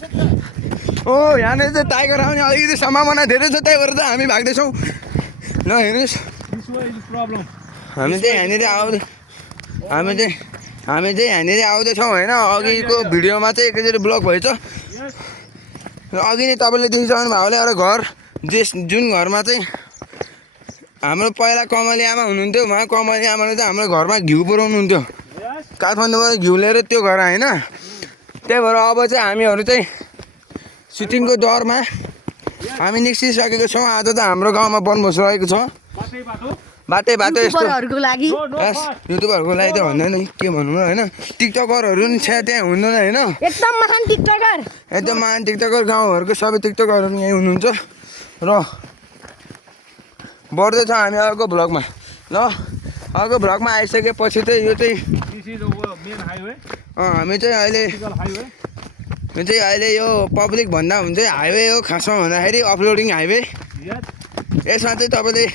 ओ यहाँनिर चाहिँ टाइगर आउने अलिकति सम्भावना धेरै छ, त्यही भएर चाहिँ हामी भाग्दैछौँ। ल हेर्नुहोस्, हामी चाहिँ यहाँनिर आउँदैछौँ होइन। अघिको भिडियोमा चाहिँ एकैचोटि ब्लक भएछ। अघि नै तपाईँले देखिसक्नु भयो होला एउटा घर, जुन घरमा चाहिँ हाम्रो पहिला कमली आमा हुनुहुन्थ्यो। उहाँ कमली आमाले चाहिँ हाम्रो घरमा घिउ पुऱ्याउनुहुन्थ्यो, काठमाडौँबाट घिउ लिएर त्यो घर होइन। त्यही भएर अब चाहिँ हामीहरू चाहिँ सुटिङको दौरमा हामी निस्किसकेको छौँ। आज त हाम्रो गाउँमा बनभोज रहेको छ, बाटै बाटो यस्तो युट्युबरहरूको लागि त भन्दैन के भनौँ र होइन। टिकटकरहरू पनि छ त्यहाँ हुँदैन होइन, एकदम महान टिकटकर, एकदम महान टिकटकर। गाउँघरको सबै टिकटकरहरू यहीँ हुनुहुन्छ र बढ्दैछ हामी अर्को भ्लगमा। ल अर्को भ्लगमा आइसकेपछि चाहिँ यो चाहिँ हामी चाहिँ अहिले यो पब्लिक भन्दा हुन्छ हाइवे हो खासमा भन्दाखेरि, अपलोडिङ हाइवे। यसमा चाहिँ तपाईँले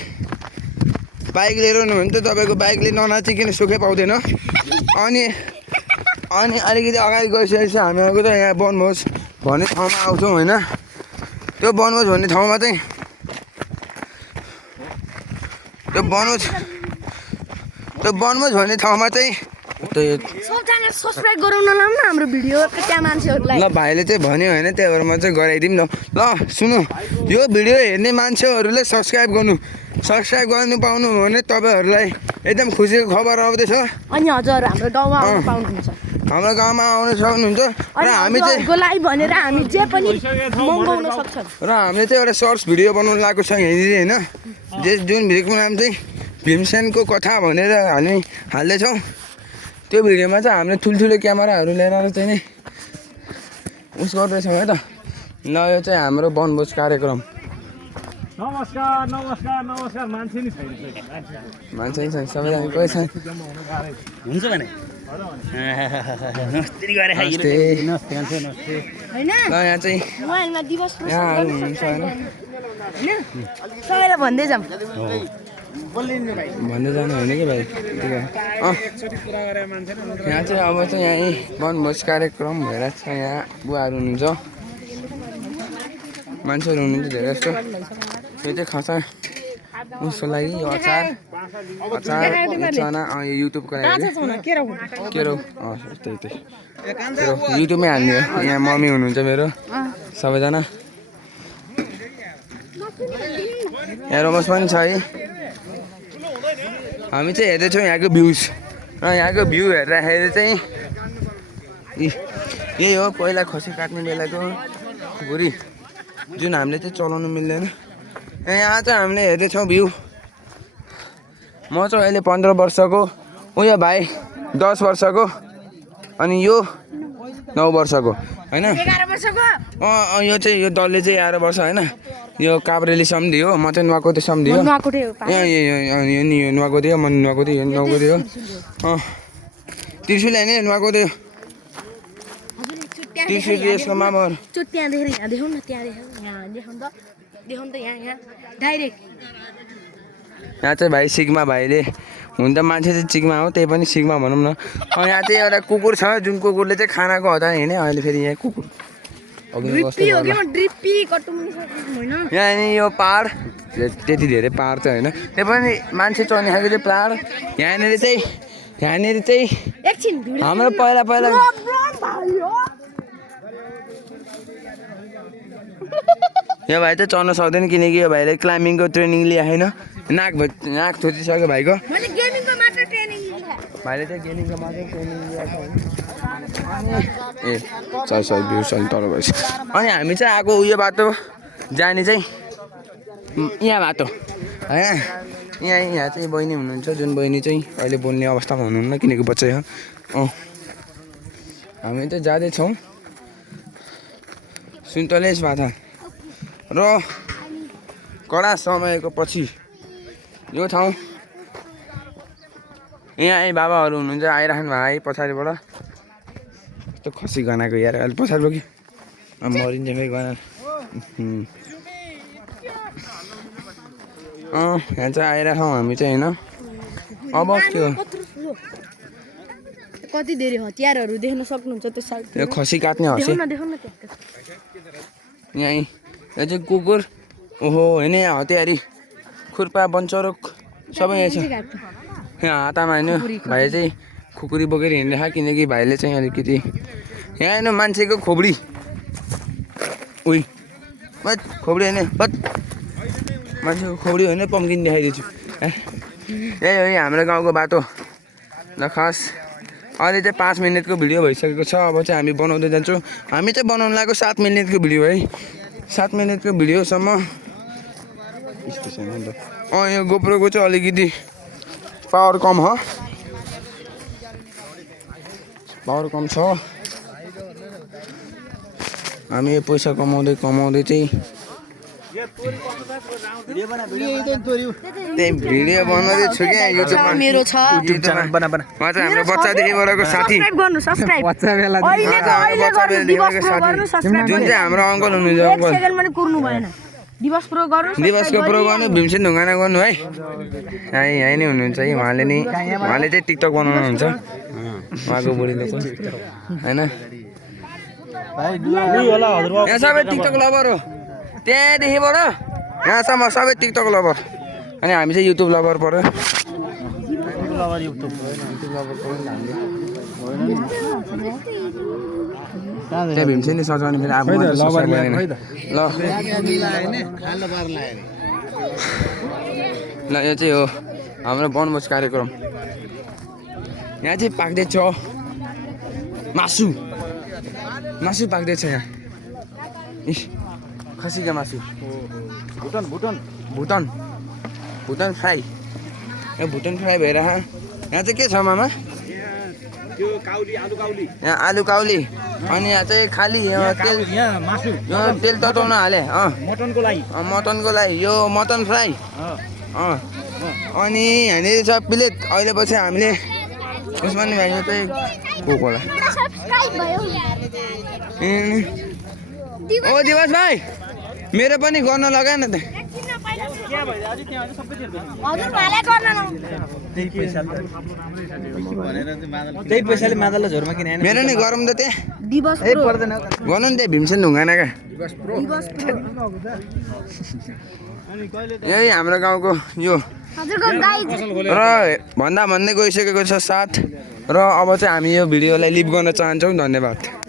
बाइक लिएर हुनु भने त तपाईँको बाइकले ननाचिकन सुखै पाउँदैन। अनि अलिकति अगाडि गइसकेपछि हामीहरूको त यहाँ बनभोज भन्ने ठाउँमा आउँछौँ होइन। त्यो बनभोज भन्ने ठाउँमा चाहिँ त्यो बनभोज भन्ने ठाउँमा चाहिँ सबजना सब्स्क्राइब गराउन लाउँ न हाम्रो भिडियो त्यहाँ मान्छेहरूलाई। ल भाइले चाहिँ भन्यो होइन, त्यही भएर म चाहिँ गराइदिउँ न। ल सुन्नु, यो भिडियो हेर्ने मान्छेहरूले सब्सक्राइब गर्नु पाउनु भने तपाईँहरूलाई एकदम खुसीको खबर आउँदैछ। अनि हजुर हाम्रो गाउँमा आउनु पाउनुहुन्छ, हाम्रो गाउँमा आउनु सक्नुहुन्छ। र हामी चाहिँ लागि भनेर हामी जे पनि मगाउन सक्छौँ। र हामीले चाहिँ एउटा सर्ट्स भिडियो बनाउनु लागेको छ यहाँनिर होइन। जुन भिडियोको नाम चाहिँ भीमसेनको कथा भनेर हामी हाल्दैछौँ। त्यो भिडियोमा चाहिँ हामीले ठुल्ठुलो क्यामेराहरू लिएर चाहिँ नि उस गर्दैछौँ है त। ल यो चाहिँ हाम्रो बनभोज कार्यक्रम। नमस्कार नमस्कार नमस्कार। मान्छे नि छैन सबैजना कोही छैन हुन्छ भने ल यहाँ चाहिँ यहाँहरू हुनुहुन्छ होइन, सबैलाई भन्दै जाऊँ भन्दै जानु होइन कि भाइ। यहाँ चाहिँ अब चाहिँ यहीँ बनभोज कार्यक्रम भएर छ। यहाँ बुवाहरू हुनुहुन्छ, मान्छेहरू हुनुहुन्छ धेरै जस्तो। यो चाहिँ खास उसको लागि यो अचार चना यो युट्युबको लागि के रौ त्यही युट्युबमै हाल्ने हो। यहाँ मम्मी हुनुहुन्छ मेरो, सबैजना। यहाँ रमस पनि छ है। हामी चाहिँ हेर्दैछौँ यहाँको भ्युज। यहाँको भ्यू हेर्दाखेरि चाहिँ यही हो पहिला खसी काट्ने बेलाको खुकुरी, जुन हामीले चाहिँ चलाउनु मिल्दैन। यहाँ चाहिँ हामीले हेर्दैछौँ भ्यू। म चाहिँ अहिले 15 वर्षको, उयो भाइ 10 वर्षको, अनि यो 9 वर्षको होइन। 11 वर्षको यो चाहिँ यो दलले चाहिँ 11 वर्ष होइन। यो काभ्रेली सम्धि हो, म चाहिँ नुवाकोटी सम्धि हो। यो नि यो नुवाकोटी हो, म नुवाकोटी यो नुवाकोटी हो। त्रिशुल होइन नुवाकोटी त्रिशुल यसको मामर। त्यहाँ देखेर यहाँ देखाउँ न, त्यहाँ देखाउँ त यहाँ डाइरेक्ट। यहाँ चाहिँ भाइ सिग्मा भाइले हुन त मान्छे चाहिँ सिग्मा हो, त्यही पनि सिग्मा भनौँ न। यहाँ चाहिँ एउटा कुकुर छ, जुन कुकुरले चाहिँ खानाको हतार हिँड्यो। अहिले फेरि यहाँ कुकुर यहाँ नि यो पहाड त्यति धेरै पहाड चाहिँ होइन, त्यही पनि मान्छे चढ्ने खालको चाहिँ पहाड। यहाँनिर चाहिँ हाम्रो पहिला यो भाइ चाहिँ चढ्न सक्दैन, किनकि यो भाइले क्लाइम्बिङको ट्रेनिङ लिएको छैन। नाक थुचिसक्यो भाइको। भाइले चाहिँ गेमिङको मात्रै ट्रेनिङ लिएको छ। सरी भ्यू सरी तर भएछ। अनि हामी चाहिँ आएको उयो बाटो जाने चाहिँ यहाँ बाटो होइन। यहाँ चाहिँ बहिनी हुनुहुन्छ, जुन बहिनी चाहिँ अहिले बोल्ने अवस्थामा हुनुहुन्न किनकि बच्चा हो। हामी चाहिँ जाँदैछौँ सुन्तलेज भाटा र कडा समयको पछि यो ठाउँ। यहाँ बाबाहरू हुनुहुन्छ, आइराख्नु भयो है पछाडिबाट। यस्तो खसी गनाएको यार, अहिले पछाडिबाट कि मरिन्छ फेरि गना। यहाँ चाहिँ आइराखौँ हामी चाहिँ होइन। अब के हो कति धेरै हतियारहरू देख्न सक्नुहुन्छ त्यो साइड यो खसी काट्ने हँसी देखाउन न त्यहाँ यहीँ यो चाहिँ कुकुर ओहो होइन यहाँ हतियारी खुर्पा बन्चरोक सबै यहाँ छ यहाँ हातामा होइन भाइ चाहिँ खुकुरी बोकेर हिँडिरहेको किनकि भाइले चाहिँ अलिकति यहाँ हेर्नु मान्छेको खोपडी उही बट खोपडी होइन बट मान्छेको खोपडी होइन पम्किन देखाइदिन्छु यही हो हाम्रो गाउँको बाटो ल खास अहिले चाहिँ 5 मिनटको भिडियो भइसकेको छ अब चाहिँ हामी बनाउँदै जान्छौँ हामी चाहिँ बनाउनु लागेको 7 मिनटको भिडियो है 7 मिनटको भिडियोसम्म यो गोप्रोको चाहिँ अलिकति पावर कम हो पावर कम छ हामी यो पैसा कमाउँदै चाहिँ त्यही भिडियो बनाउँदै छु क्या युट्युबमा मेरो छ युट्युब च्यानल बना हाम्रो बच्चादेखिबाट साथी सब्स्क्राइब गर्नु सब्स्क्राइब जुन चाहिँ हाम्रो अङ्कल हुनुहुन्छ अङ्कल सेकेन्ड पनि कुर्नु भएन दिवस प्रो गर्नु भीमसेन ढुङ्गाना गर्नु है यहीँ नै हुनुहुन्छ है उहाँले चाहिँ टिकटक बनाउनुहुन्छ उहाँको बुढीले होइन यहाँ सबै टिकटक लभर हो त्यहाँदेखिबाट यहाँसम्म सबै टिकटक लभर अनि हामी चाहिँ युट्युब लभर पऱ्यो त्यहाँ भीमसेन सजाउने फेरि अब ल यो चाहिँ हो हाम्रो वनभोज कार्यक्रम यहाँ चाहिँ पाक्दैछ मासु पाक्दैछ यहाँ खसीको मासु भुटन फ्राई यो भुटन फ्राई भएर यहाँ चाहिँ के छ मामा यहाँ आलु काउली अनि यहाँ चाहिँ खालि तेल तताउन हाले मटनको लागि यो मटन फ्राई अनि यहाँनिर छ प्लेट अहिले पछि हामीले उस्मानी भाइको चाहिँ कोकोला ओ दिवस भाइ मेरो पनि गर्न लगाएन त त्यही पैसाले मादललाई झोरमा किने मेरो नि गरौँ त त्यहाँ दिवस गर्नु नि त्यहाँ भीमसेन ढुङ्गानाका यही हाम्रो गाउँको यो र भन्दै गइसकेको छ साथ र अब चाहिँ हामी यो भिडियोलाई लिभ गर्न चाहन्छौँ धन्यवाद।